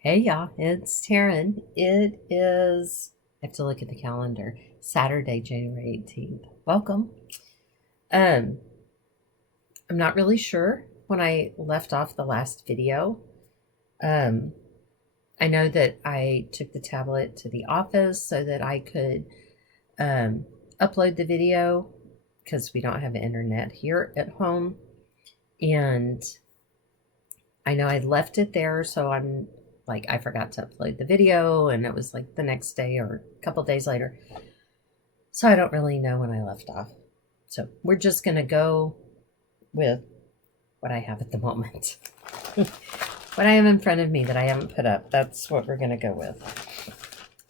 Hey y'all, it's Taryn. It is, I have to look at the calendar, Saturday, January 18th. Welcome. Um, I'm not really sure when I left off the last video. Um, I know that I took the tablet to the office so that I could um, upload the video because we don't have internet here at home. And I know I left it there, so I'm like, I forgot to upload the video, and it was like the next day or a couple days later. So I don't really know when I left off. So we're just going to go with what I have at the moment. What I have in front of me that I haven't put up, that's what we're going to go with.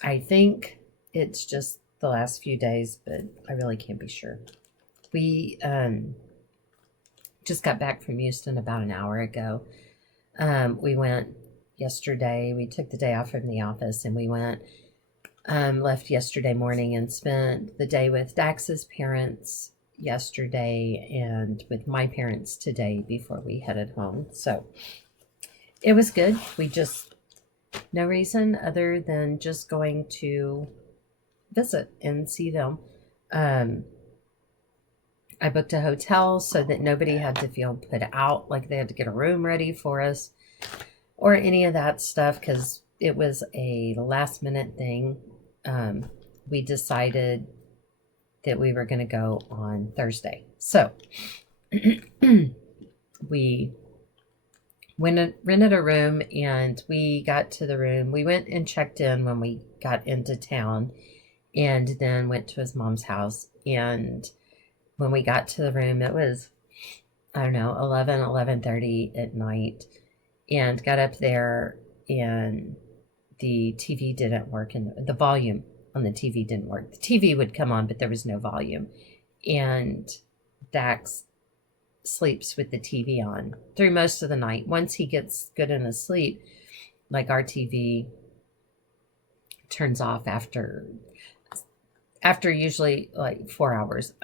I think it's just the last few days, but I really can't be sure. We just got back from Houston about an hour ago. We went yesterday. We took the day off from the office and we went, left yesterday morning and spent the day with Dax's parents yesterday and with my parents today before we headed home. So it was good. We just, no reason other than just going to visit and see them. I booked a hotel so that nobody had to feel put out, like they had to get a room ready for us or any of that stuff because it was a last minute thing. We decided that we were going to go on Thursday. So we rented a room and we got to the room. We went and checked in when we got into town and then went to his mom's house. And when we got to the room, it was, I don't know, 11:30 at night, and got up there and the TV didn't work and the volume on the TV didn't work. The TV would come on, but there was no volume. And Dax sleeps with the TV on through most of the night. Once he gets good in his sleep, like our TV turns off after usually like 4 hours.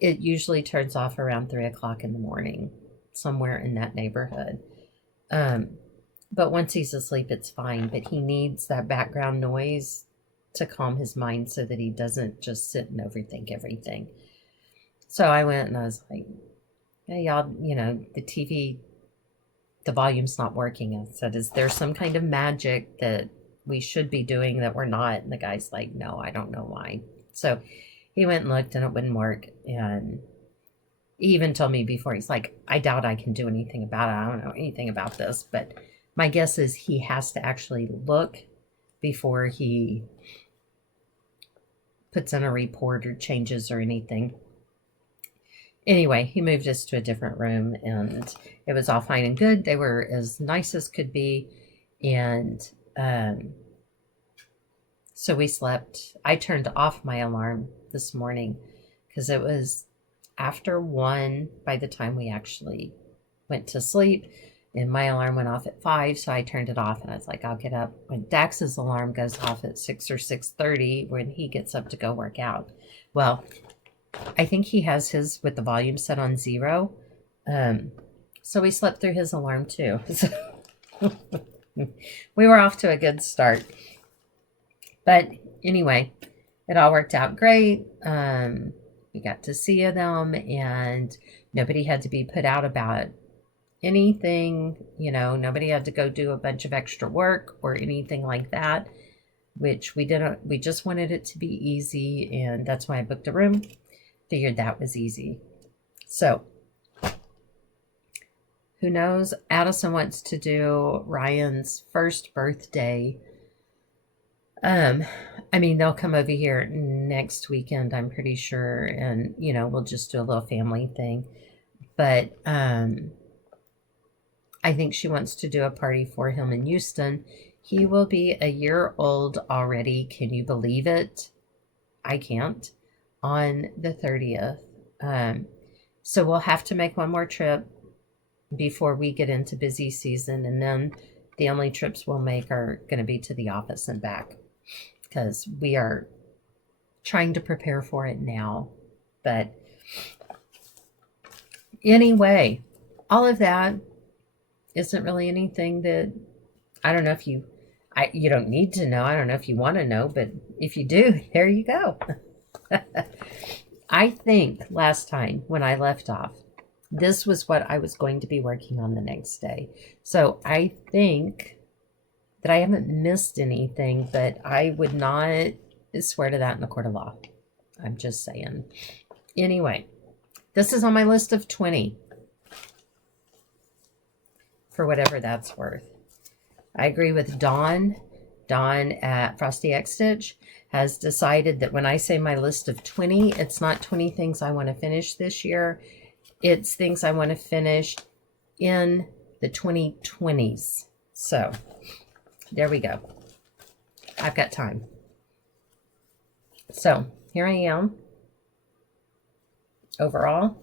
It usually turns off around 3 o'clock in the morning, somewhere in that neighborhood. But once he's asleep, it's fine. But he needs that background noise to calm his mind so that he doesn't just sit and overthink everything. So I went and I was like, hey, y'all, the TV, the volume's not working. I said, is there some kind of magic that we should be doing that we're not? And the guy's like, no, I don't know why. So he went and looked and it wouldn't work. And he even told me before, he's like, I doubt I can do anything about it. I don't know anything about this. But my guess is he has to actually look before he puts in a report or changes or anything. Anyway, he moved us to a different room and it was all fine and good. They were as nice as could be. And so we slept. I turned off my alarm this morning because it was after 1 by the time we actually went to sleep. And my alarm went off at 5, so I turned it off. And I was like, I'll get up when Dax's alarm goes off at 6 or 6:30 when he gets up to go work out. Well, I think he has his with the volume set on 0. So we slept through his alarm too. So we were off to a good start. But anyway, it all worked out great. We got to see them and nobody had to be put out about anything. Nobody had to go do a bunch of extra work or anything like that, which we didn't. We just wanted it to be easy, and that's why I booked a room. Figured that was easy. So who knows? Addison wants to do Ryan's first birthday. They'll come over here next weekend, I'm pretty sure, and we'll just do a little family thing. But I think she wants to do a party for him in Houston. He will be a year old already. Can you believe it? I can't. On the 30th. So we'll have to make one more trip before we get into busy season. And then the only trips we'll make are going to be to the office and back because we are trying to prepare for it now. But anyway, all of that isn't really anything that, I don't know if you You don't need to know. I don't know if you want to know, but if you do, there you go. I think last time when I left off, this was what I was going to be working on the next day. So I think that I haven't missed anything, but I would not swear to that in the court of law. I'm just saying. Anyway, this is on my list of 20 for whatever that's worth. I agree with Dawn. Dawn at Frosty X Stitch has decided that when I say my list of 20, it's not 20 things I want to finish this year. It's things I want to finish in the 2020s. So there we go. I've got time. So here I am. Overall,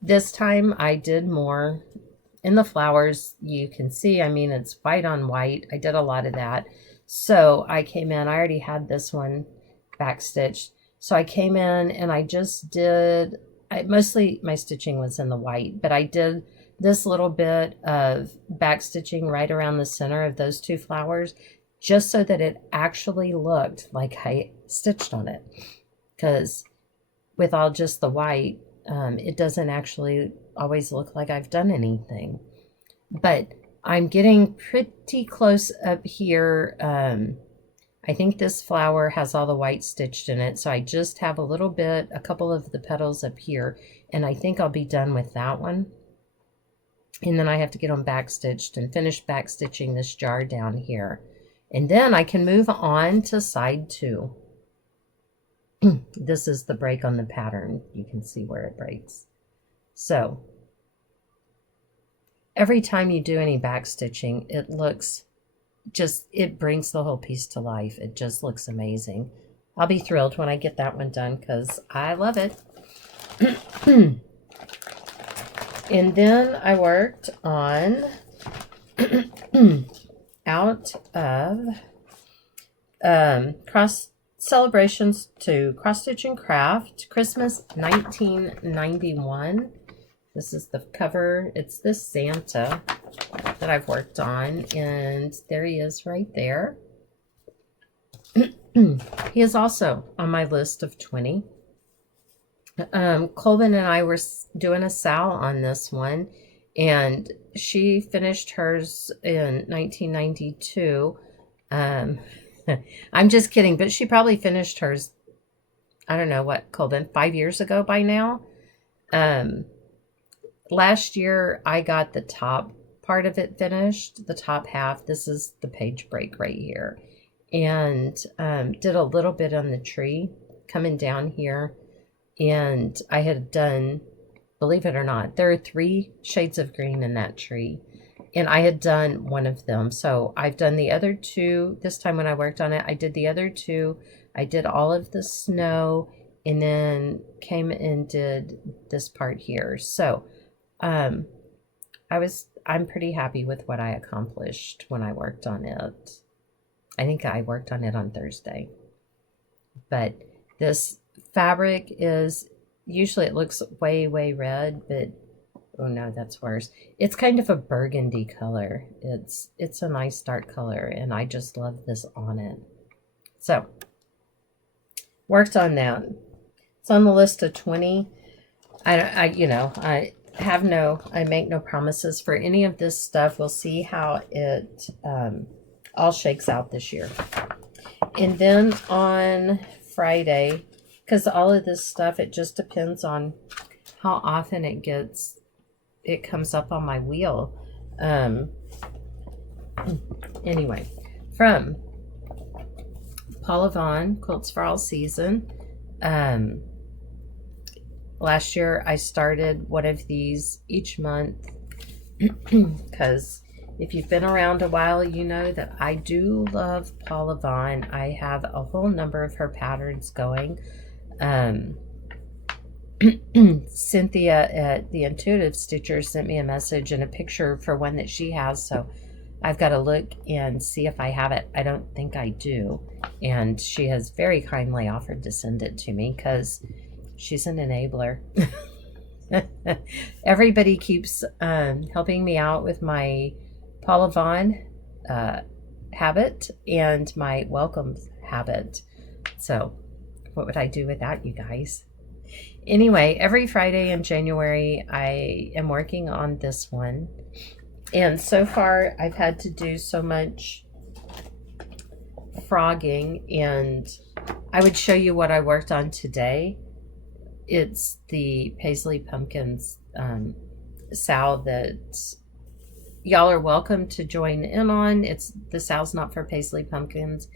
this time I did more in the flowers. You can see, I mean, it's white on white. I did a lot of that. So I came in, I already had this one backstitched. So I came in and I just did, mostly my stitching was in the white, but I did this little bit of backstitching right around the center of those two flowers, just so that it actually looked like I stitched on it. Because with all just the white, it doesn't actually always look like I've done anything. But I'm getting pretty close up here. I think this flower has all the white stitched in it, so I just have a couple of the petals up here, and I think I'll be done with that one. And then I have to get them backstitched and finish backstitching this jar down here. And then I can move on to side 2. This is the break on the pattern. You can see where it breaks. So every time you do any backstitching, it looks it brings the whole piece to life. It just looks amazing. I'll be thrilled when I get that one done because I love it. And then I worked on out of cross celebrations to Cross Stitch and Craft Christmas 1991. This is the cover. It's this Santa that I've worked on, and there he is right there. He is also on my list of 20. Colvin and I were doing a Sal on this one, and she finished hers in 1992. I'm just kidding, but she probably finished hers, I don't know what, Colvin, 5 years ago by now. Last year, I got the top part of it finished, the top half. This is the page break right here. And did a little bit on the tree coming down here. And I had done, believe it or not, there are 3 shades of green in that tree. And I had done one of them. So I've done the other 2. This time when I worked on it, I did the other 2. I did all of the snow and then came and did this part here. So I'm pretty happy with what I accomplished when I worked on it. I think I worked on it on Thursday. But this fabric is, usually it looks way, way red, but oh no, that's worse. It's kind of a burgundy color. It's a nice dark color, and I just love this on it. So, worked on that. It's on the list of 20. I make no promises for any of this stuff. We'll see how it all shakes out this year. And then on Friday, because all of this stuff, it just depends on how often it comes up on my wheel. Anyway, from Paula Vaughn, Quilts for All Season. Last year, I started one of these each month because if you've been around a while, you know that I do love Paula Vaughn. I have a whole number of her patterns going. Cynthia at the Intuitive Stitcher sent me a message and a picture for one that she has, so I've got to look and see if I have it. I don't think I do, and she has very kindly offered to send it to me because she's an enabler. Everybody keeps helping me out with my Paula Vaughn habit and my welcome habit. So, what would I do without you guys? Anyway, every Friday in January, I am working on this one. And so far, I've had to do so much frogging, and I would show you what I worked on today. It's the Paisley Pumpkins sow that y'all are welcome to join in on. The sow's not for Paisley Pumpkins.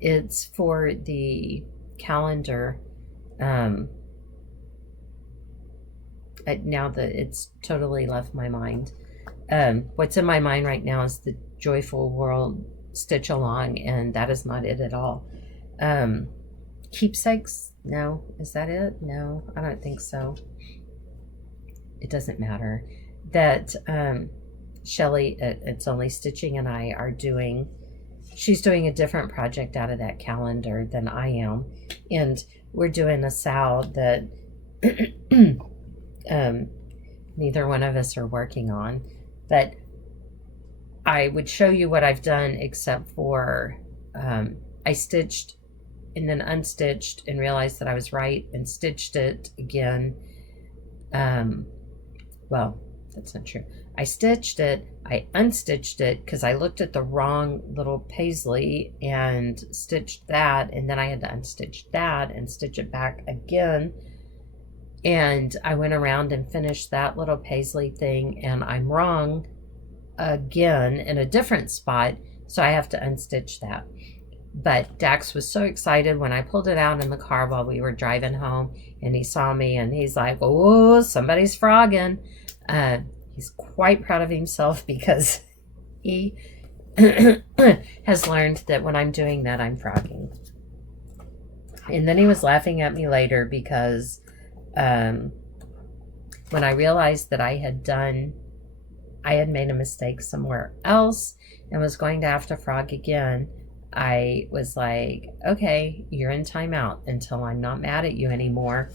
It's for the calendar. Now that it's totally left my mind. What's in my mind right now is the Joyful World Stitch Along, and that is not it at all. Keepsakes? No. Is that it? No, I don't think so. It doesn't matter. That Shelly, It's Only Stitching, and I are doing, she's doing a different project out of that calendar than I am. And we're doing a sow that neither one of us are working on. But I would show you what I've done, except for I stitched and then unstitched and realized that I was right and stitched it again. Well, that's not true. I stitched it, I unstitched it because I looked at the wrong little paisley and stitched that, and then I had to unstitch that and stitch it back again. And I went around and finished that little paisley thing, and I'm wrong again in a different spot, so I have to unstitch that. But Dax was so excited when I pulled it out in the car while we were driving home, and he saw me and he's like, oh, somebody's frogging. He's quite proud of himself because he has learned that when I'm doing that, I'm frogging. And then he was laughing at me later because when I realized that I had made a mistake somewhere else and was going to have to frog again, I was like, okay, you're in timeout until I'm not mad at you anymore.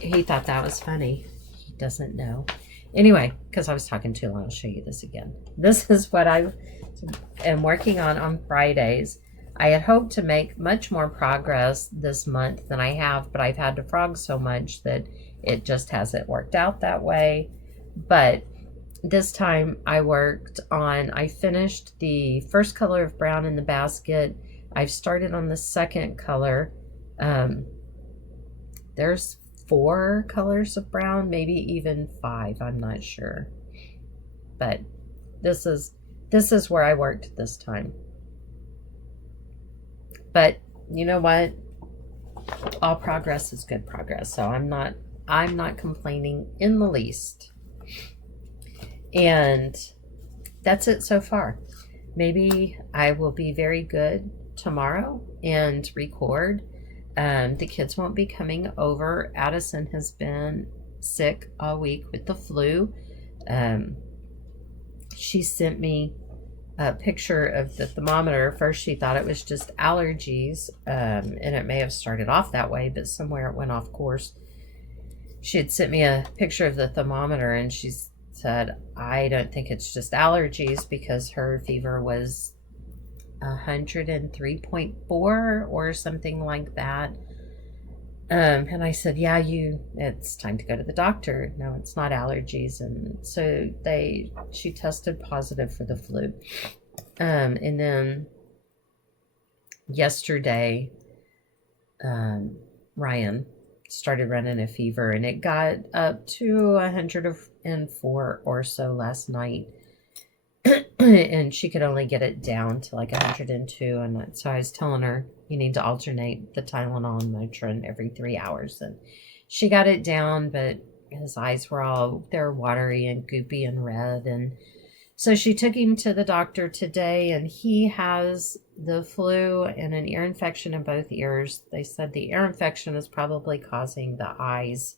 He thought that was funny. He doesn't know. Anyway, because I was talking too long, I'll show you this again. This is what I am working on Fridays. I had hoped to make much more progress this month than I have, but I've had to frog so much that it just hasn't worked out that way. But this time I finished the first color of brown in the basket. I've started on the second color. There's 4 colors of brown, maybe even 5, I'm not sure. But this is where I worked this time. But you know what? All progress is good progress. So I'm not complaining in the least. And that's it so far. Maybe I will be very good tomorrow and record. The kids won't be coming over. Addison has been sick all week with the flu. She sent me a picture of the thermometer. First she thought it was just allergies, and it may have started off that way, but somewhere it went off course. She had sent me a picture of the thermometer, and she said, I don't think it's just allergies, because her fever was 103.4 or something like that. And I said, yeah, it's time to go to the doctor. No, it's not allergies. And so she tested positive for the flu. And then yesterday, Ryan started running a fever, and it got up to 104 or so last night. And she could only get it down to like 102. And so I was telling her, you need to alternate the Tylenol and Motrin every 3 hours. And she got it down, but his eyes were they're watery and goopy and red. And so she took him to the doctor today, and he has the flu and an ear infection in both ears. They said the ear infection is probably causing the eyes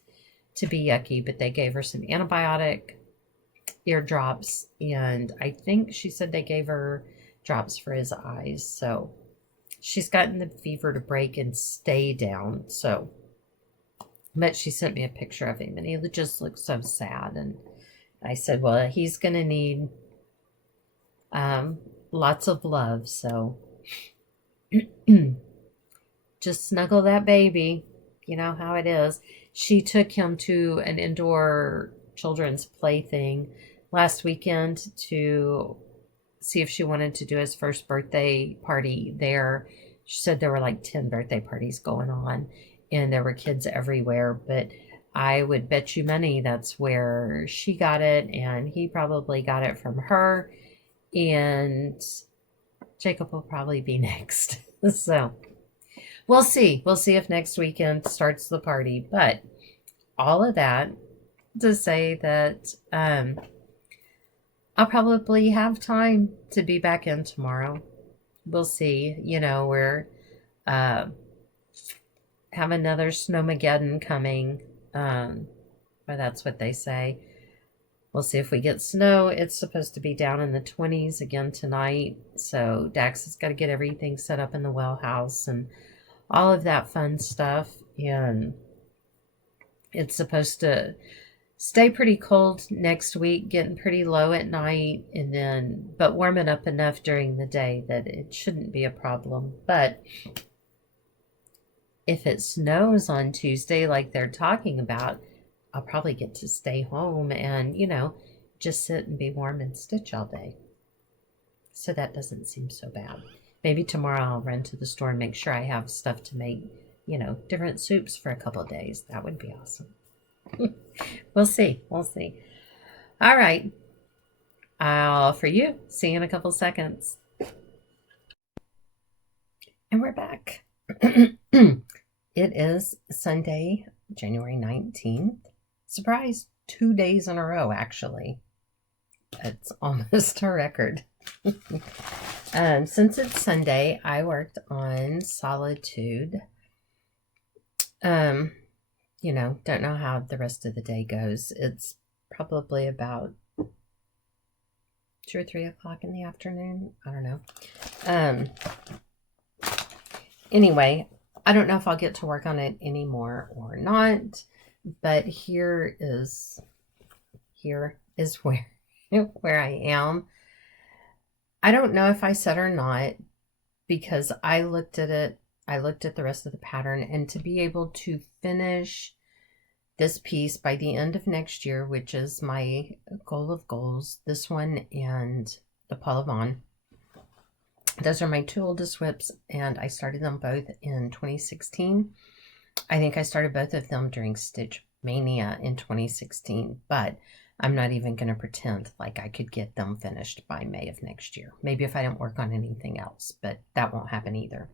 to be yucky, but they gave her some antibiotic ear drops, and I think she said they gave her drops for his eyes. So she's gotten the fever to break and stay down. So, but she sent me a picture of him, and he just looked so sad. And I said, well, he's going to need lots of love. So just snuggle that baby. You know how it is. She took him to an indoor children's play thing last weekend to see if she wanted to do his first birthday party there. She said there were like 10 birthday parties going on and there were kids everywhere, but I would bet you money that's where she got it, and he probably got it from her, and Jacob will probably be next. So we'll see. We'll see if next weekend starts the party. But all of that to say that I'll probably have time to be back in tomorrow. We'll see. You know, we're uh, have another snowmageddon coming. But that's what they say. We'll see if we get snow. It's supposed to be down in the 20s again tonight. So Dax has got to get everything set up in the well house and all of that fun stuff. And it's supposed to stay pretty cold next week, getting pretty low at night, and then but warming up enough during the day that it shouldn't be a problem. But if it snows on Tuesday like they're talking about, I'll probably get to stay home and, just sit and be warm and stitch all day. So that doesn't seem so bad. Maybe tomorrow I'll run to the store and make sure I have stuff to make, different soups for a couple of days. That would be awesome. We'll see. We'll see. All right. I'll for you. See you in a couple seconds. And we're back. It is Sunday, January 19th. Surprise, 2 days in a row, actually. It's almost a record. Since it's Sunday, I worked on Solitude. Don't know how the rest of the day goes. It's probably about 2 or 3 o'clock in the afternoon. I don't know. Anyway, I don't know if I'll get to work on it anymore or not, but here is where where I am. I don't know if I said or not, because I looked at it. I looked at the rest of the pattern, and to be able to finish this piece by the end of next year, which is my goal of goals, this one and the Paula Vaughn. Those are my 2 oldest whips, and I started them both in 2016. I think I started both of them during Stitch Mania in 2016, but I'm not even going to pretend like I could get them finished by May of next year. Maybe if I don't work on anything else, but that won't happen either.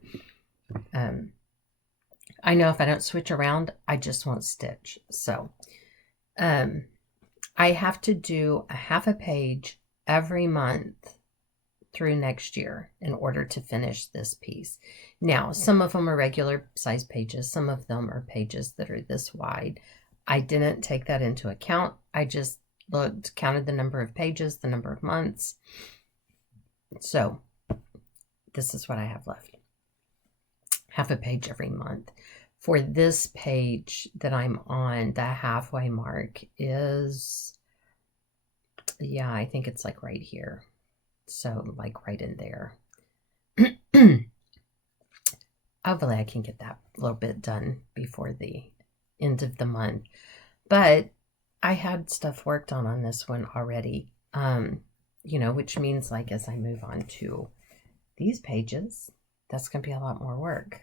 I know if I don't switch around, I just won't stitch. So I have to do a half a page every month through next year in order to finish this piece. Now, some of them are regular size pages. Some of them are pages that are this wide. I didn't take that into account. I just looked, counted the number of pages, the number of months. So this is what I have left. Half a page every month. For this page that I'm on, the halfway mark is, I think it's like right here. So like right in there. Hopefully I can get that a little bit done before the end of the month. But I had stuff worked on this one already, which means like as I move on to these pages, that's going to be a lot more work.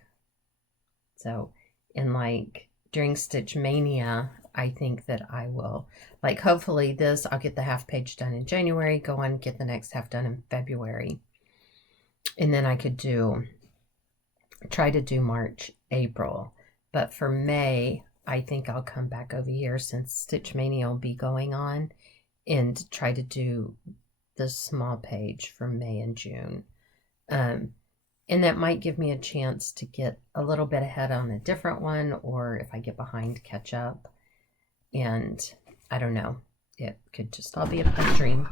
So in like during Stitch Mania, I think that I will, like hopefully this, I'll get the half page done in January, go on, get the next half done in February. And then I could try to do March, April. But for May, I think I'll come back over here since Stitch Mania will be going on and try to do the small page for May and June. And that might give me a chance to get a little bit ahead on a different one, or if I get behind, catch up. And I don't know. It could just all be a pipe dream.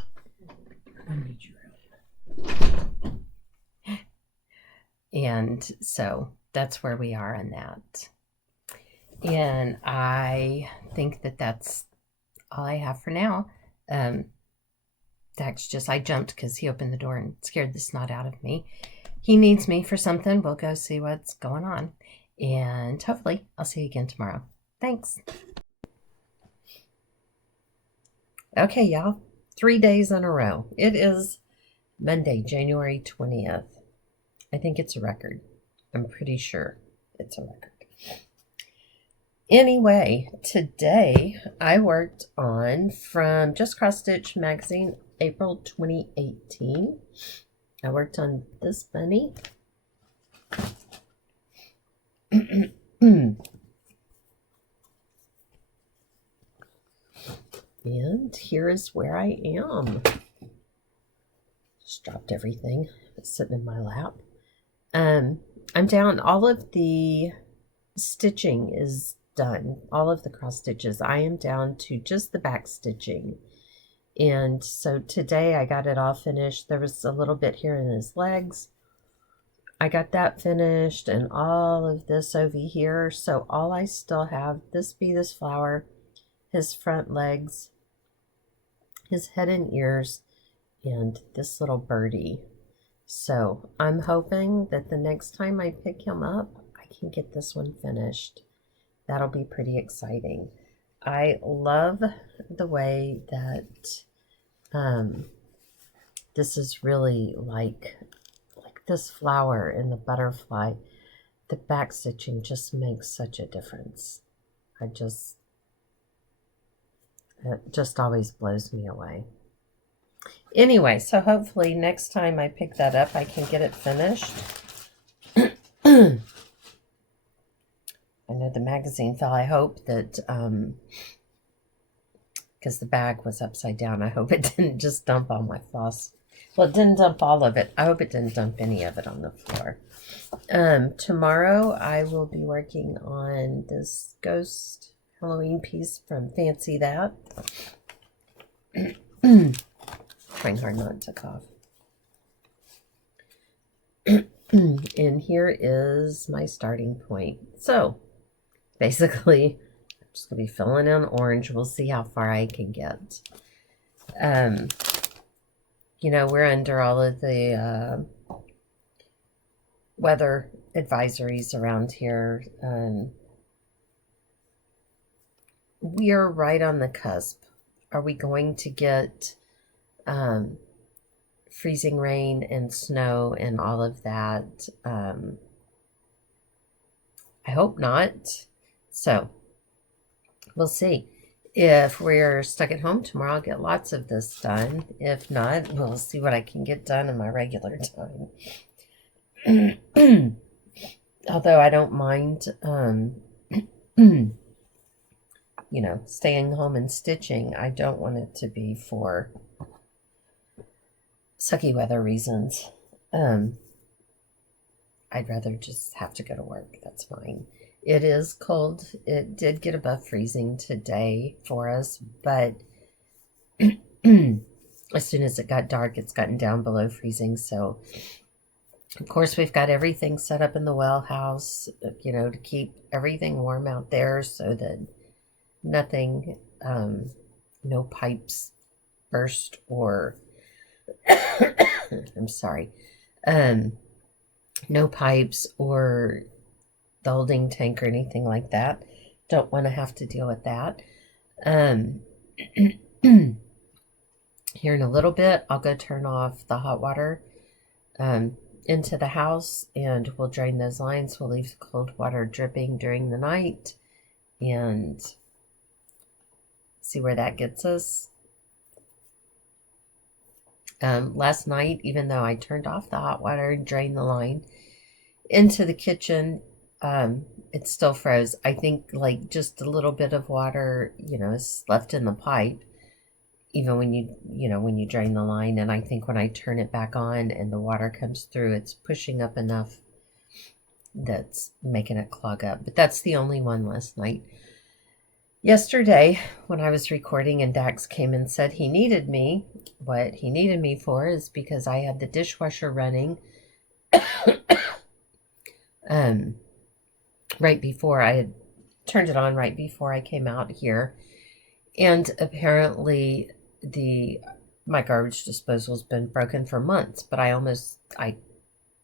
And so that's where we are on that. And I think that that's all I have for now. I jumped because he opened the door and scared the snot out of me. He needs me for something. We'll go see what's going on. And hopefully I'll see you again tomorrow. Thanks. Okay, y'all. 3 days in a row. It is Monday, January 20th. I think it's a record. I'm pretty sure it's a record. Anyway, today I worked on from Just Cross Stitch magazine, April 2018. I worked on this bunny. And here is where I am. Just dropped everything. It's sitting in my lap. I'm down. All of the stitching is done. All of the cross stitches. I am down to just the back stitching. And so today I got it all finished. There was a little bit here in his legs. I got that finished and all of this over here. So all I still have, this flower, his front legs, his head and ears, and this little birdie. So I'm hoping that the next time I pick him up, I can get this one finished. That'll be pretty exciting. I love the way that this is really like this flower and the butterfly. The back stitching just makes such a difference. It just always blows me away. Anyway, so hopefully next time I pick that up, I can get it finished. I know the magazine fell. I hope that, because the bag was upside down, I hope it didn't just dump all my floss. Well, it didn't dump all of it. I hope it didn't dump any of it on the floor. Tomorrow I will be working on this ghost Halloween piece from Fancy That. Trying hard not to cough. And here is my starting point. So basically, I'm just going to be filling in orange. We'll see how far I can get. You know, we're under all of the weather advisories around here. We are right on the cusp. Are we going to get freezing rain and snow and all of that? I hope not. So we'll see. If we're stuck at home tomorrow, I'll get lots of this done. If not, we'll see what I can get done in my regular time. Although I don't mind, you know, staying home and stitching. I don't want it to be for sucky weather reasons. I'd rather just have to go to work. That's fine. It is cold. It did get above freezing today for us, but as soon as it got dark, it's gotten down below freezing. So, of course, we've got everything set up in the well house, you know, to keep everything warm out there so that nothing, no pipes burst or, I'm sorry, no pipes or the holding tank or anything like that. Don't want to have to deal with that. Here in a little bit, I'll go turn off the hot water into the house, and we'll drain those lines. We'll leave the cold water dripping during the night and see where that gets us. Last night, even though I turned off the hot water and drained the line into the kitchen, it still froze. I think like just a little bit of water, you know, is left in the pipe, even when you drain the line. And I think when I turn it back on and the water comes through, it's pushing up enough that's making it clog up. But that's the only one last night. Yesterday, when I was recording and Dax came and said he needed me, what he needed me for is because I had the dishwasher running right before I had turned it on, right before I came out here. And apparently the my garbage disposal's been broken for months, but I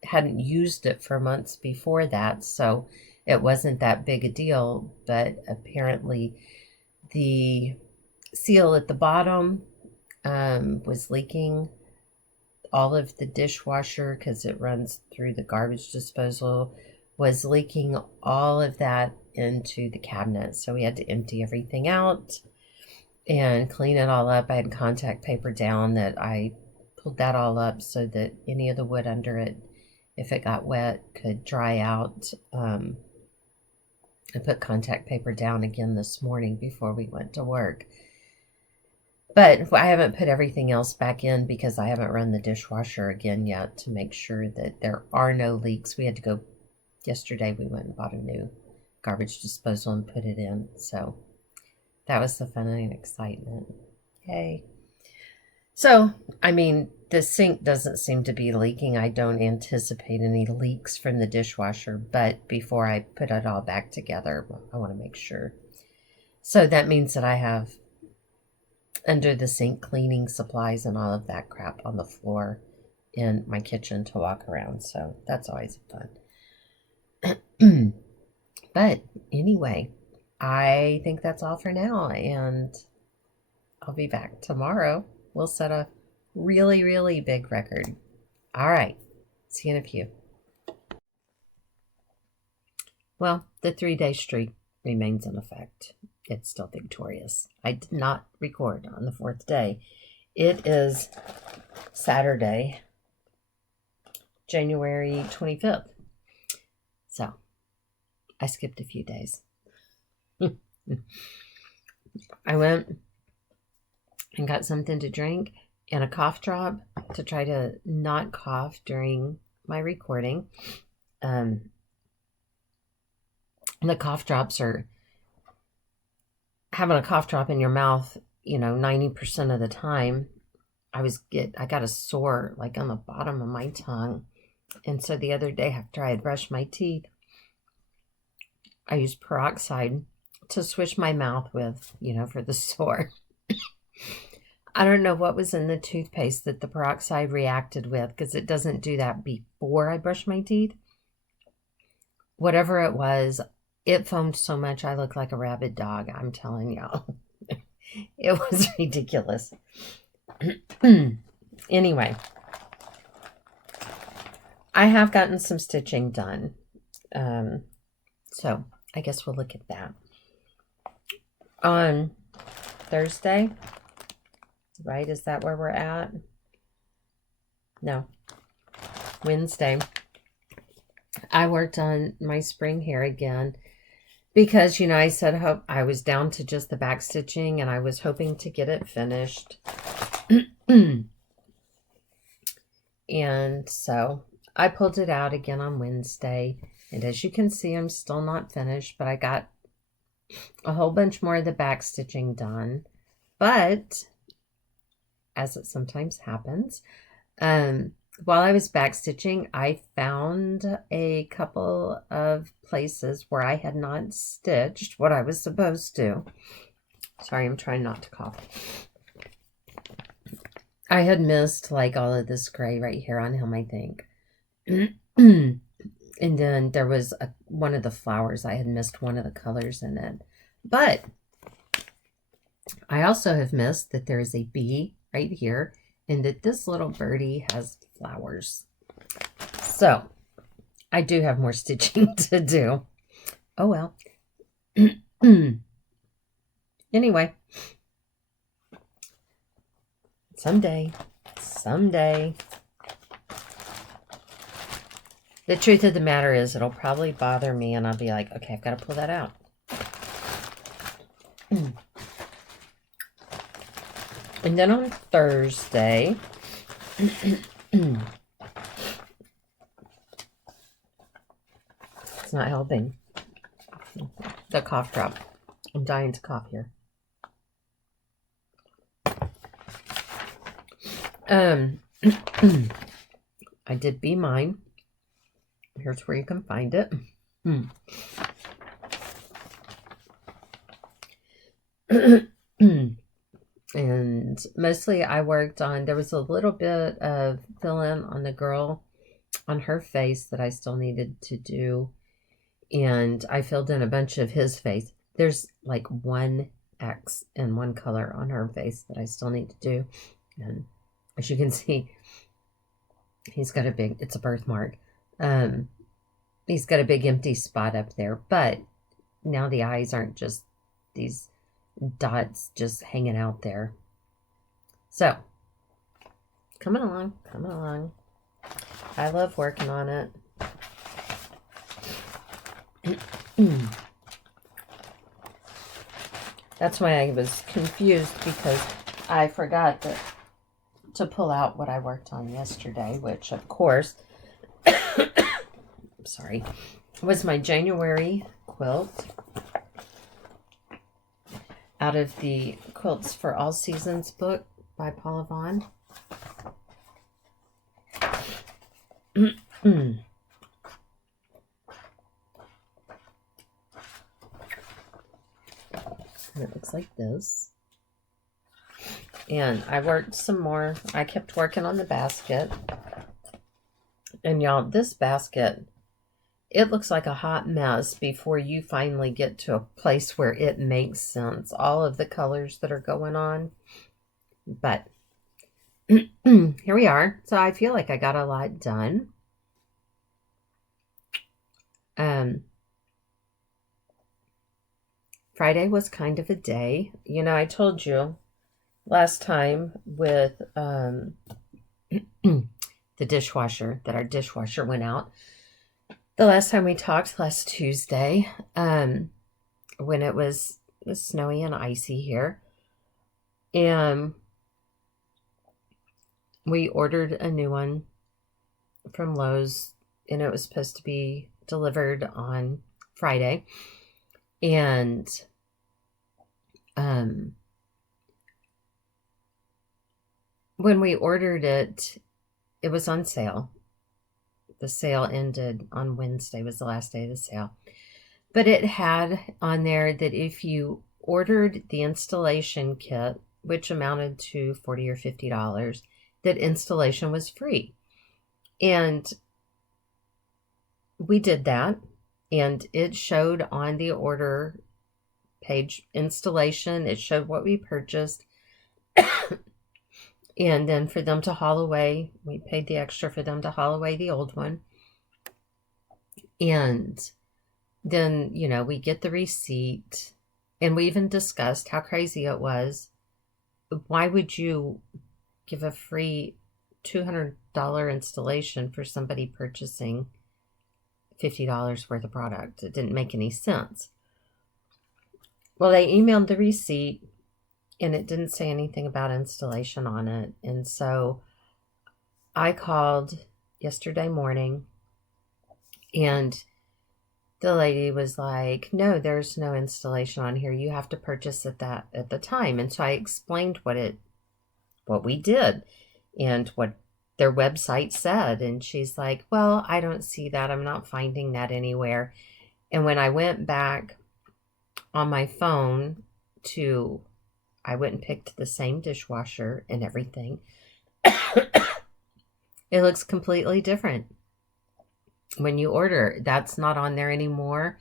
hadn't used it for months before that, so it wasn't that big a deal. But apparently the seal at the bottom was leaking. All of the dishwasher, because it runs through the garbage disposal, was leaking all of that into the cabinet. So we had to empty everything out and clean it all up. I had contact paper down that I pulled that all up so that any of the wood under it, if it got wet, could dry out. I put contact paper down again this morning before we went to work. But I haven't put everything else back in because I haven't run the dishwasher again yet to make sure that there are no leaks. We had to go yesterday. We went and bought a new garbage disposal and put it in. So that was the fun and excitement. Yay. So, I mean, the sink doesn't seem to be leaking. I don't anticipate any leaks from the dishwasher, but before I put it all back together, I want to make sure. So that means that I have under the sink cleaning supplies and all of that crap on the floor in my kitchen to walk around. So that's always fun. But anyway, I think that's all for now, and I'll be back tomorrow. We'll set a really, really big record. All right. See you in a few. Well, the 3-day streak remains in effect. It's still victorious. I did not record on the 4th day. It is Saturday, January 25th. So I skipped a few days. I went and got something to drink and a cough drop to try to not cough during my recording. The cough drops are having a cough drop in your mouth, 90% of the time. I got a sore like on the bottom of my tongue. And so the other day after I had brushed my teeth, I used peroxide to swish my mouth with, for the sore. I don't know what was in the toothpaste that the peroxide reacted with, because it doesn't do that before I brush my teeth. Whatever it was, it foamed so much I looked like a rabid dog. I'm telling y'all. It was ridiculous. Anyway, I have gotten some stitching done. So I guess we'll look at that. On Thursday, right? Is that where we're at? No. Wednesday, I worked on my spring hair again because, I said I was down to just the back stitching and I was hoping to get it finished. And so I pulled it out again on Wednesday. And as you can see, I'm still not finished, but I got a whole bunch more of the back stitching done. But as it sometimes happens, while I was back stitching, I found a couple of places where I had not stitched what I was supposed to. Sorry, I'm trying not to cough. I had missed like all of this gray right here on him, I think. And then there was one of the flowers. I had missed one of the colors in it. But I also have missed that there is a bee right here and that this little birdie has flowers. So I do have more stitching to do. Oh well. Anyway. Someday. The truth of the matter is it'll probably bother me and I'll be like, okay, I've got to pull that out. And then on Thursday, it's not helping. The cough drop. I'm dying to cough here. I did Be Mine. Here's where you can find it. And mostly I worked on, there was a little bit of fill-in on the girl, on her face that I still needed to do. And I filled in a bunch of his face. There's like one X and one color on her face that I still need to do. And as you can see, he's got a big, it's a birthmark. He's got a big empty spot up there, but now the eyes aren't just these dots just hanging out there. So, coming along, coming along. I love working on it. That's why I was confused, because I forgot to pull out what I worked on yesterday, which of course, sorry, was my January quilt out of the Quilts for All Seasons book by Paula Vaughn. And it looks like this. And I worked some more. I kept working on the basket. And y'all, this basket, it looks like a hot mess before you finally get to a place where it makes sense. All of the colors that are going on. But here we are. So I feel like I got a lot done. Friday was kind of a day. You know, I told you last time with the dishwasher that our dishwasher went out. The last time we talked, last Tuesday, when it was snowy and icy here. And we ordered a new one from Lowe's, and it was supposed to be delivered on Friday. And when we ordered it, it was on sale. The sale ended on Wednesday, was the last day of the sale. But it had on there that if you ordered the installation kit, which amounted to $40 or $50, that installation was free. And we did that. And it showed on the order page installation. It showed what we purchased. And then for them to haul away, we paid the extra for them to haul away the old one. And then, you know, we get the receipt. And we even discussed how crazy it was. Why would you give a free $200 installation for somebody purchasing $50 worth of product? It didn't make any sense. Well, they emailed the receipt, and it didn't say anything about installation on it. And so I called yesterday morning, and the lady was like, no, there's no installation on here. You have to purchase it at the time. And so I explained what we did and what their website said. And she's like, well, I don't see that. I'm not finding that anywhere. And when I went back on my phone I went and picked the same dishwasher and everything. It looks completely different. When you order, that's not on there anymore.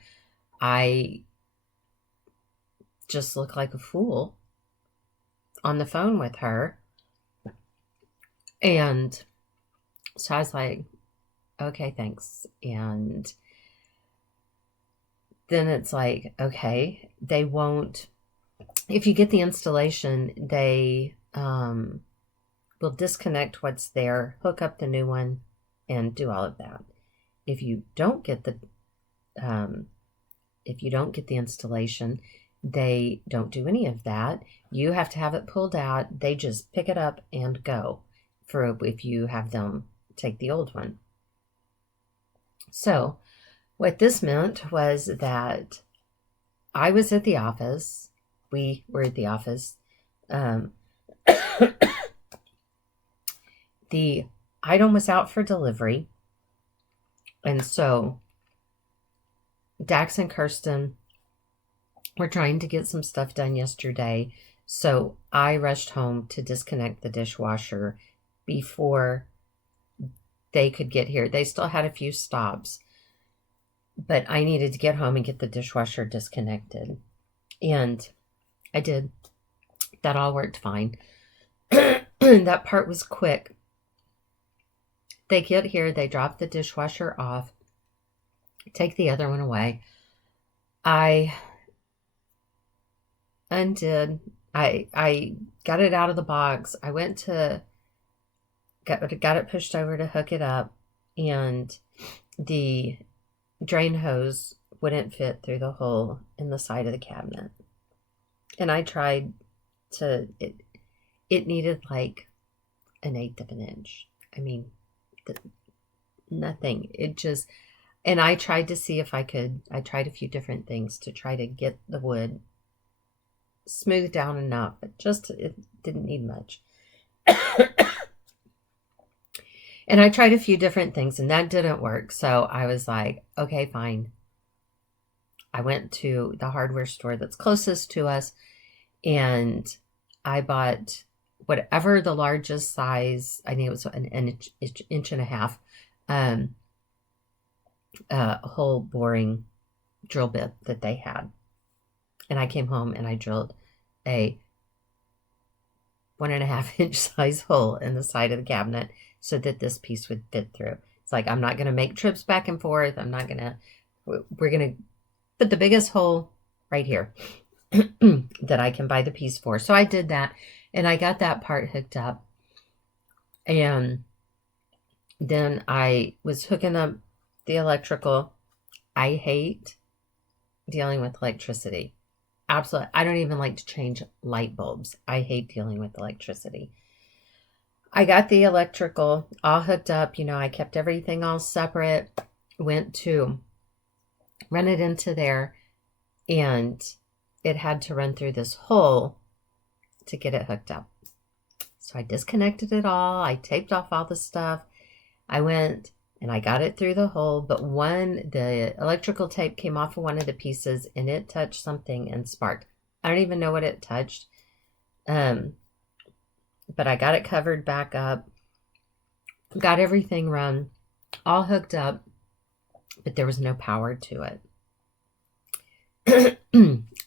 I just look like a fool on the phone with her. And so I was like, okay, thanks. And then it's like, okay, they won't, if you get the installation, they will disconnect what's there, hook up the new one, and do all of that. If you don't get the installation, they don't do any of that. You have to have it pulled out. They just pick it up and go for if you have them take the old one. So what this meant was that I was at the office. We were at the office. The item was out for delivery. And so Dax and Kirsten were trying to get some stuff done yesterday So I rushed home to disconnect the dishwasher before they could get here. They still had a few stops, but I needed to get home and get the dishwasher disconnected. And I did. That all worked fine. That part was quick. They get here, they drop the dishwasher off, take the other one away. I undid. I got it out of the box. I went to got it pushed over to hook it up, and the drain hose wouldn't fit through the hole in the side of the cabinet. And I tried to it needed like an eighth of an inch. I mean, nothing. It just, and I tried to see if I tried a few different things to try to get the wood smoothed down enough, but it didn't need much. And I tried a few different things, and that didn't work. So I was like, okay, fine. I went to the hardware store that's closest to us, and I bought whatever the largest size, I think it was an inch and a half, hole boring drill bit that they had. And I came home and I drilled a 1.5 inch size hole in the side of the cabinet so that this piece would fit through. It's like, I'm not going to make trips back and forth. We're going to put the biggest hole right here that I can buy the piece for. So I did that, and I got that part hooked up. And then I was hooking up the electrical. I hate dealing with electricity. Absolutely. I don't even like to change light bulbs. I hate dealing with electricity. I got the electrical all hooked up. I kept everything all separate. Went to run it into there, and it had to run through this hole to get it hooked up. So I disconnected it all. I taped off all the stuff. I went and I got it through the hole, but the electrical tape came off of one of the pieces, and it touched something and sparked. I don't even know what it touched. But I got it covered back up, got everything run, all hooked up, but there was no power to it.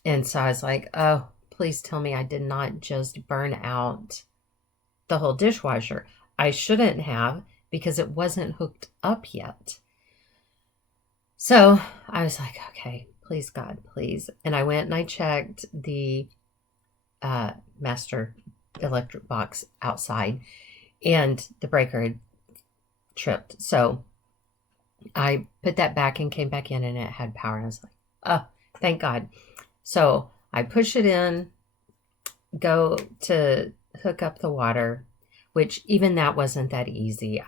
And so I was like, oh, please tell me I did not just burn out the whole dishwasher. I shouldn't have, because it wasn't hooked up yet. So I was like, okay, please, God, please. And I went and I checked the master electric box outside, and the breaker had tripped. So I put that back and came back in, and it had power. And I was like, oh, thank God. So I push it in, go to hook up the water, which even that wasn't that easy.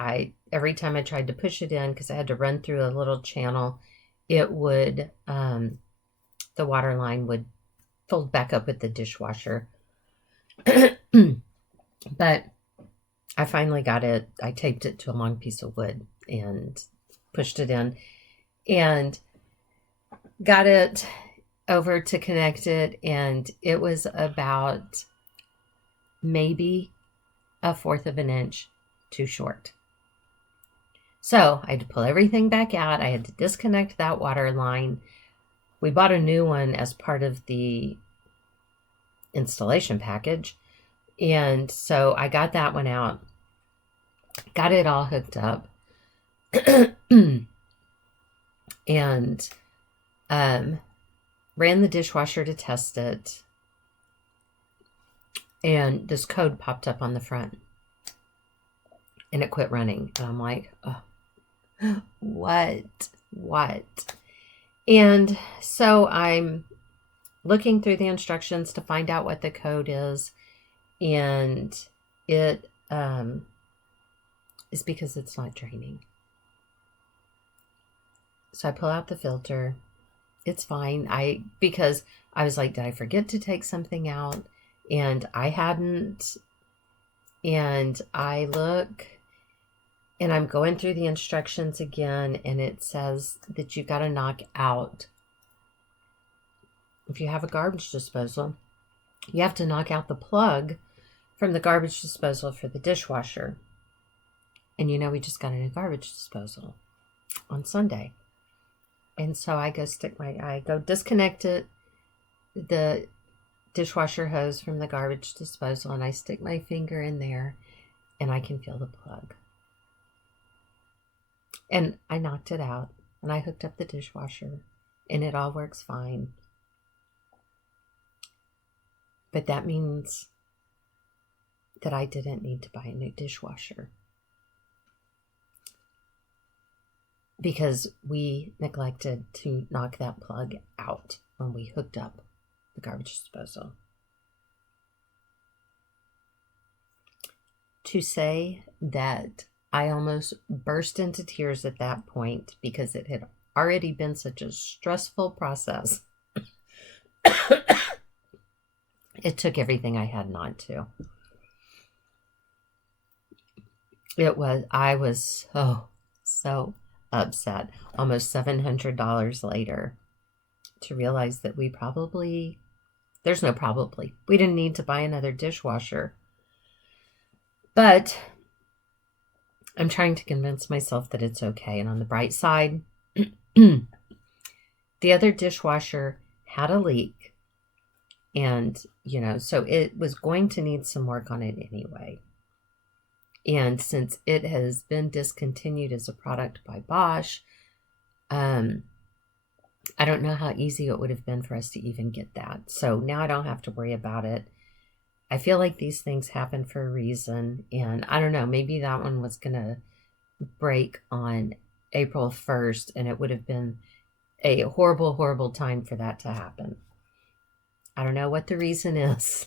Every time I tried to push it in, because I had to run through a little channel, it would, the water line would fold back up with the dishwasher. But I finally got it. I taped it to a long piece of wood and pushed it in and got it over to connect it. And it was about maybe 1/4 of an inch too short. So I had to pull everything back out. I had to disconnect that water line. We bought a new one as part of the installation package. And so I got that one out, got it all hooked up, and ran the dishwasher to test it. And this code popped up on the front, and it quit running. And I'm like, oh, what? And so I'm looking through the instructions to find out what the code is. And it is because it's not draining. So I pull out the filter. It's fine. Because I was like, did I forget to take something out? And I hadn't. And I look, and I'm going through the instructions again, and it says that you got to knock out, if you have a garbage disposal, you have to knock out the plug from the garbage disposal for the dishwasher. And you know, we just got a new garbage disposal on Sunday. And so I go disconnect it, the dishwasher hose from the garbage disposal, and I stick my finger in there and I can feel the plug. And I knocked it out and I hooked up the dishwasher and it all works fine. But that means that I didn't need to buy a new dishwasher because we neglected to knock that plug out when we hooked up the garbage disposal. To say that I almost burst into tears at that point because it had already been such a stressful process. It took everything I had not to. I was so upset almost $700 later to realize that we didn't need to buy another dishwasher. But I'm trying to convince myself that it's okay. And on the bright side, the other dishwasher had a leak. And, so it was going to need some work on it anyway. And since it has been discontinued as a product by Bosch, I don't know how easy it would have been for us to even get that. So now I don't have to worry about it. I feel like these things happen for a reason. And I don't know, maybe that one was going to break on April 1st, and it would have been a horrible, horrible time for that to happen. I don't know what the reason is.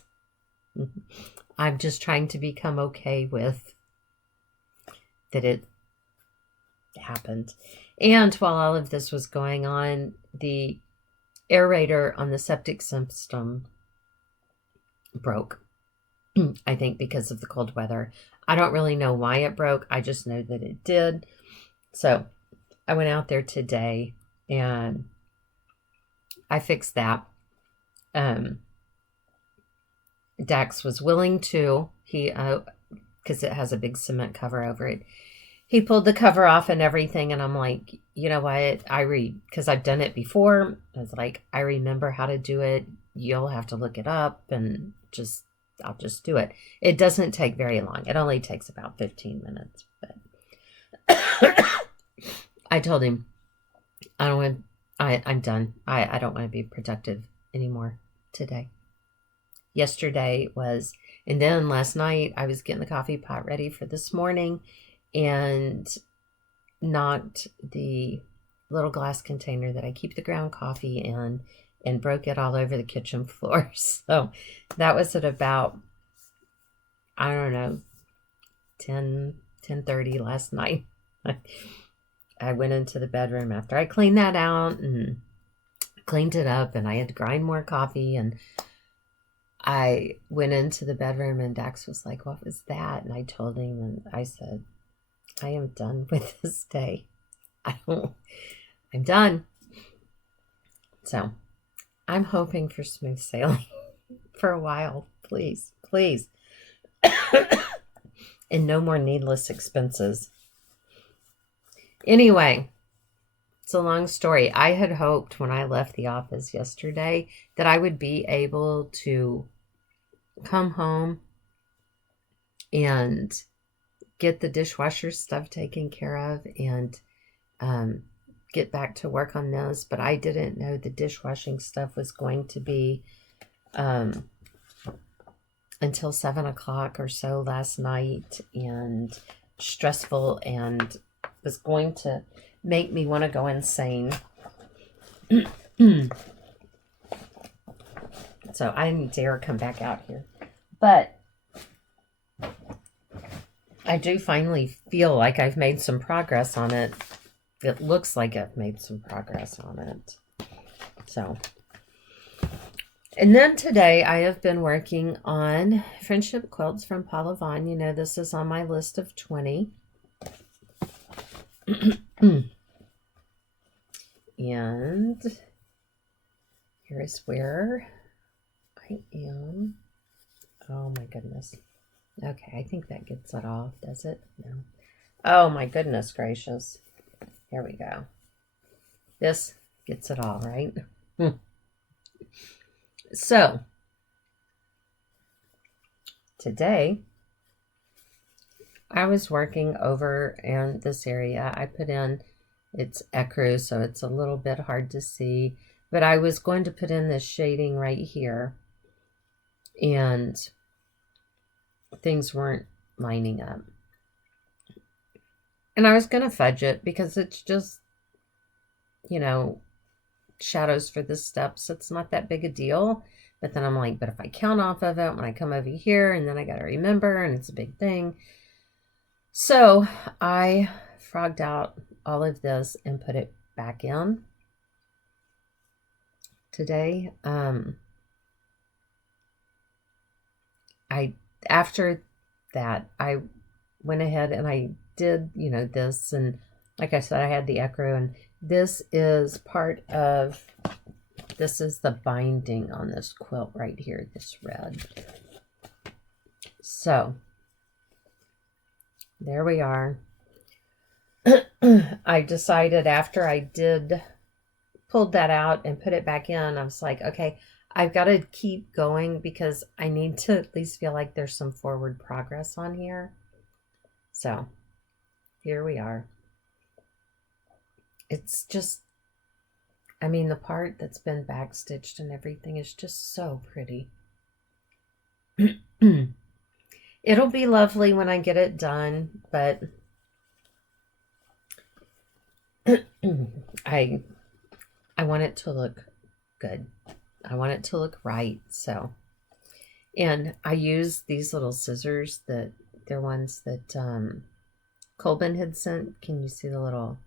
I'm just trying to become okay with that it happened. And while all of this was going on, the aerator on the septic system broke. I think because of the cold weather. I don't really know why it broke. I just know that it did. So I went out there today and I fixed that. Dax was willing to, because it has a big cement cover over it. He pulled the cover off and everything. And I'm like, you know what, because I've done it before. I was like, I remember how to do it. You'll have to look it up and I'll just do it. It doesn't take very long. It only takes about 15 minutes. But I told him, I'm done. I don't want to be productive anymore today. Yesterday was, and then last night I was getting the coffee pot ready for this morning and knocked the little glass container that I keep the ground coffee in and broke it all over the kitchen floor. So that was at about, I don't know, 10:30 last night. I went into the bedroom after I cleaned that out and cleaned it up, and I had to grind more coffee, and I went into the bedroom and Dax was like, what was that? And I told him, and I said, I am done with this day. I'm done. So I'm hoping for smooth sailing for a while. Please. And no more needless expenses. Anyway, it's a long story. I had hoped when I left the office yesterday that I would be able to come home and get the dishwasher stuff taken care of and get back to work on this, but I didn't know the dishwashing stuff was going to be until 7 o'clock or so last night, and stressful, and was going to make me want to go insane. So I didn't dare come back out here. But I do finally feel like I've made some progress on it. It looks like I've made some progress on it. So, and then today I have been working on friendship quilts from Paula Vaughn. You know, this is on my list of 20. And here's where I am, oh my goodness. Okay, I think that gets it off, does it? No. Oh my goodness gracious. Here we go. This gets it all, right? So, today, I was working over in this area. I put in, it's ecru, so it's a little bit hard to see, but I was going to put in this shading right here, and things weren't lining up. And I was going to fudge it because it's just, you know, shadows for the steps. It's not that big a deal. But then I'm like, but if I count off of it when I come over here, and then I got to remember, and it's a big thing. So I frogged out all of this and put it back in today. After that, I went ahead and I did, you know, this, and like I said, I had the ecru, and this is part of, this is the binding on this quilt right here, this red. So there we are. I decided after I pulled that out and put it back in, I was like, okay, I've got to keep going because I need to at least feel like there's some forward progress on here. So here we are. It's just, I mean, the part that's been backstitched and everything is just so pretty. It'll be lovely when I get it done, but I want it to look good. I want it to look right. So, and I use these little scissors that they're ones that Colbin had sent. Can you see the little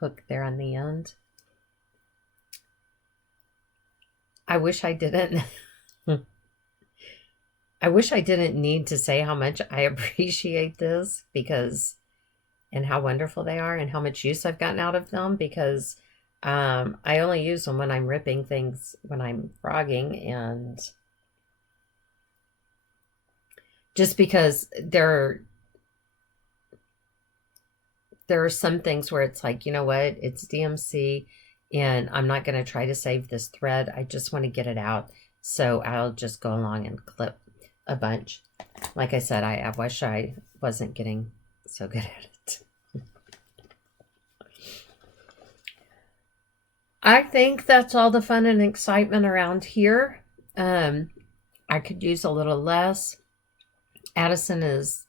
hook there on the end? I wish I didn't. I wish I didn't need to say how much I appreciate this because, and how wonderful they are and how much use I've gotten out of them, because I only use them when I'm ripping things, when I'm frogging, and just because there are some things where it's like, you know what, it's DMC and I'm not going to try to save this thread. I just want to get it out. So I'll just go along and clip a bunch. Like I said, I wish I wasn't getting so good at it. I think that's all the fun and excitement around here. I could use a little less. Addison is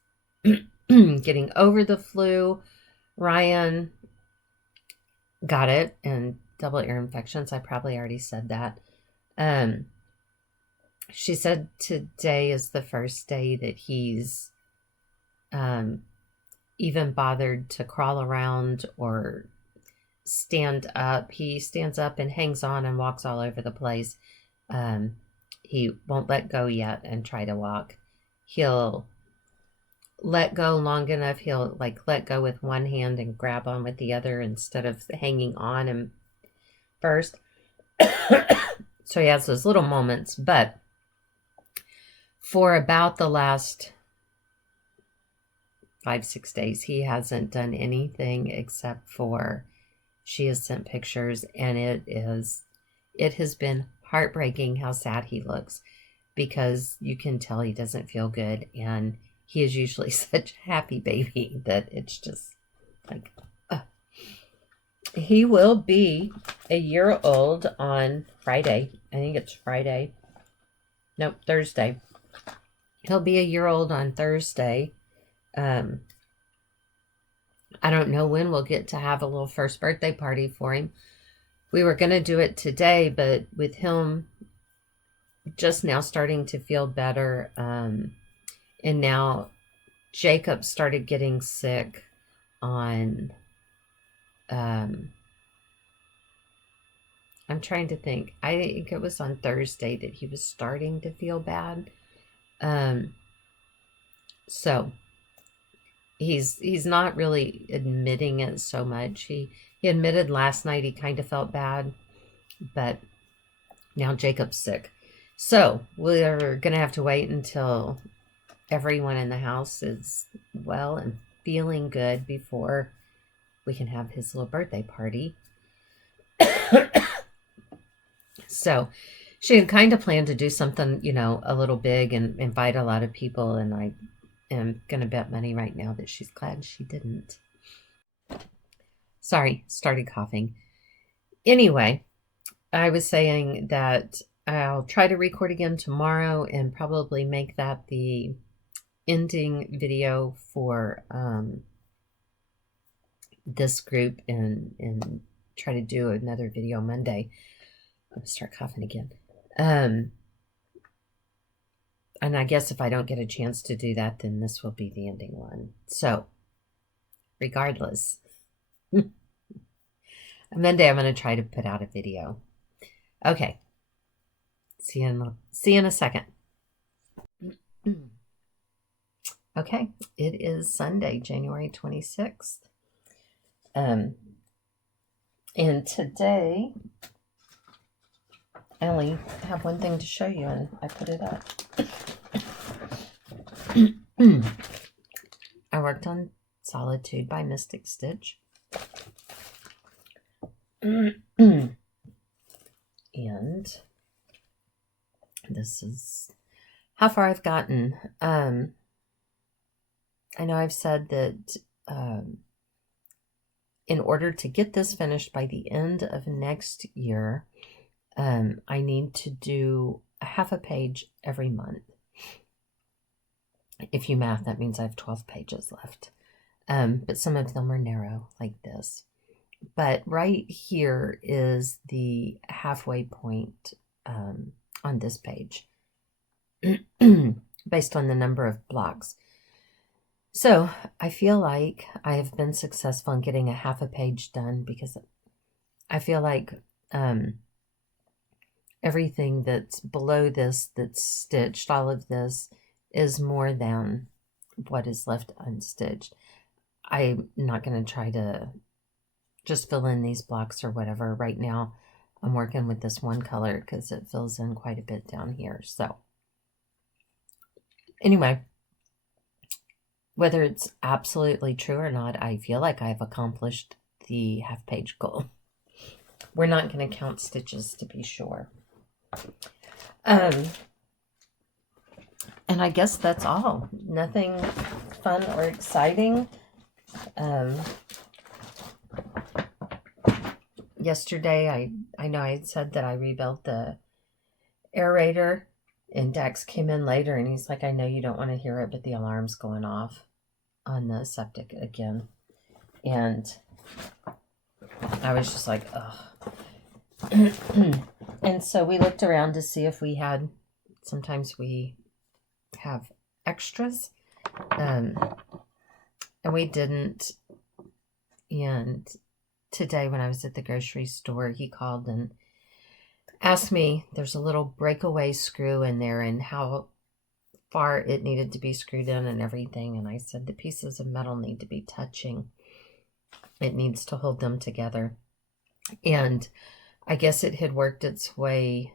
getting over the flu. Ryan got it, and double ear infections. I probably already said that. She said today is the first day that he's even bothered to crawl around or stand up. He stands up and hangs on and walks all over the place. He won't let go yet and try to walk. He'll let go long enough. He'll like let go with one hand and grab on with the other instead of hanging on him first. So he has those little moments, but for about the last 5-6 days, he hasn't done anything except for, she has sent pictures, and it has been heartbreaking how sad he looks, because you can tell he doesn't feel good, and he is usually such a happy baby that it's just like, He will be a year old on Friday. I think it's Friday. Nope, Thursday. He'll be a year old on Thursday. I don't know when we'll get to have a little first birthday party for him. We were going to do it today, but with him just now starting to feel better, and now Jacob started getting sick on, I'm trying to think. I think it was on Thursday that he was starting to feel bad. So he's not really admitting it so much. He admitted last night he kind of felt bad, but Now Jacob's sick. So we're going to have to wait until everyone in the house is well and feeling good before we can have his little birthday party. So she had kind of planned to do something, a little big and invite a lot of people. And I am going to bet money right now that she's glad she didn't. Sorry, started coughing. Anyway, I was saying that I'll try to record again tomorrow and probably make that the ending video for this group and try to do another video Monday. I'm gonna start coughing again. And I guess if I don't get a chance to do that, then this will be the ending one. So, regardless, Monday I'm going to try to put out a video. Okay. See you in a second. Okay, it is Sunday, January 26th. And today I only have one thing to show you, and I put it up. I worked on Solitude by Mystic Stitch. And this is how far I've gotten. I know I've said that in order to get this finished by the end of next year, I need to do a half a page every month. If you math, that means I have 12 pages left. But some of them are narrow, like this. But right here is the halfway point on this page, based on the number of blocks. So I feel like I have been successful in getting a half a page done, because I feel like everything that's below this, that's stitched, all of this is more than what is left unstitched. I'm not going to try to just fill in these blocks or whatever. Right now, I'm working with this one color because it fills in quite a bit down here. So anyway, whether it's absolutely true or not, I feel like I've accomplished the half page goal. We're not going to count stitches to be sure. And I guess that's all. Nothing fun or exciting. Yesterday, I know I had said that I rebuilt the aerator, and Dax came in later, and he's like, I know you don't want to hear it, but the alarm's going off on the septic again. And I was just like, ugh. And so we looked around to see if we had, sometimes we have extras, and we didn't. And today when I was at the grocery store, he called and asked me, there's a little breakaway screw in there and how far it needed to be screwed in and everything. And I said, the pieces of metal need to be touching. It needs to hold them together. And I guess it had worked its way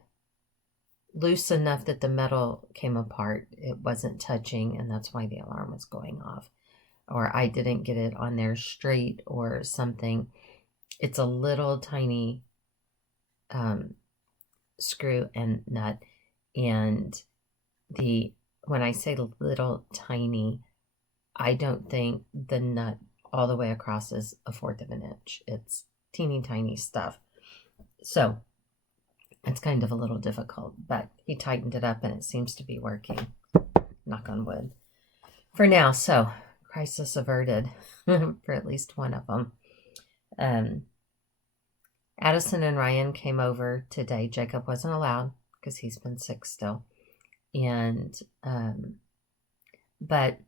loose enough that the metal came apart. It wasn't touching, and that's why the alarm was going off. Or I didn't get it on there straight or something. It's a little tiny screw and nut. And when I say little tiny, I don't think the nut all the way across is 1/4 of an inch. It's teeny tiny stuff. So it's kind of a little difficult, but he tightened it up and it seems to be working. Knock on wood. For now, so crisis averted for at least one of them. Addison and Ryan came over today. Jacob wasn't allowed because he's been sick still. And, but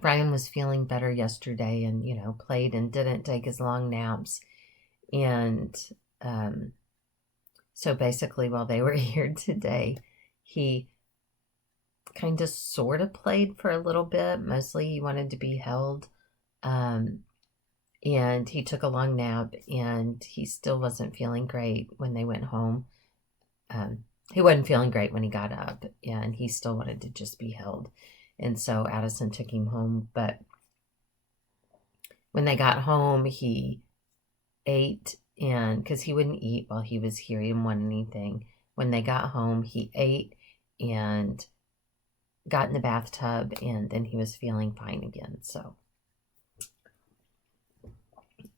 Ryan was feeling better yesterday and, played and didn't take his long naps. And, so basically while they were here today, he kind of sort of played for a little bit. Mostly he wanted to be held. And he took a long nap and he still wasn't feeling great when they went home. he wasn't feeling great when he got up, and he still wanted to just be held. And so Addison took him home. But when they got home, he ate, and because he wouldn't eat while he was here, he didn't want anything. When they got home, he ate and got in the bathtub, and then he was feeling fine again. So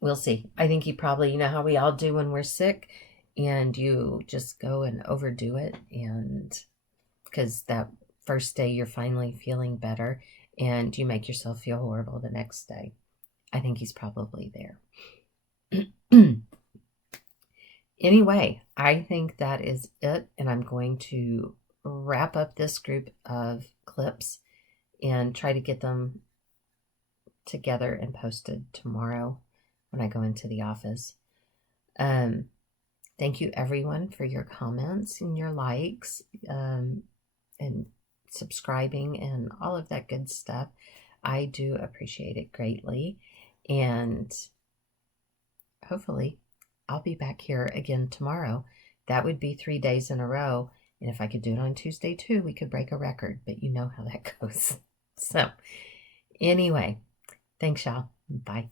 we'll see. I think he probably, you know how we all do when we're sick, and you just go and overdo it, and because that first day you're finally feeling better, and you make yourself feel horrible the next day. I think he's probably there. Anyway, I think that is it, and I'm going to wrap up this group of clips and try to get them together and posted tomorrow when I go into the office. Thank you everyone for your comments and your likes, and subscribing and all of that good stuff. I do appreciate it greatly, and hopefully I'll be back here again tomorrow. That would be 3 days in a row, and if I could do it on Tuesday too, we could break a record, but you know how that goes. So anyway, thanks y'all. Bye.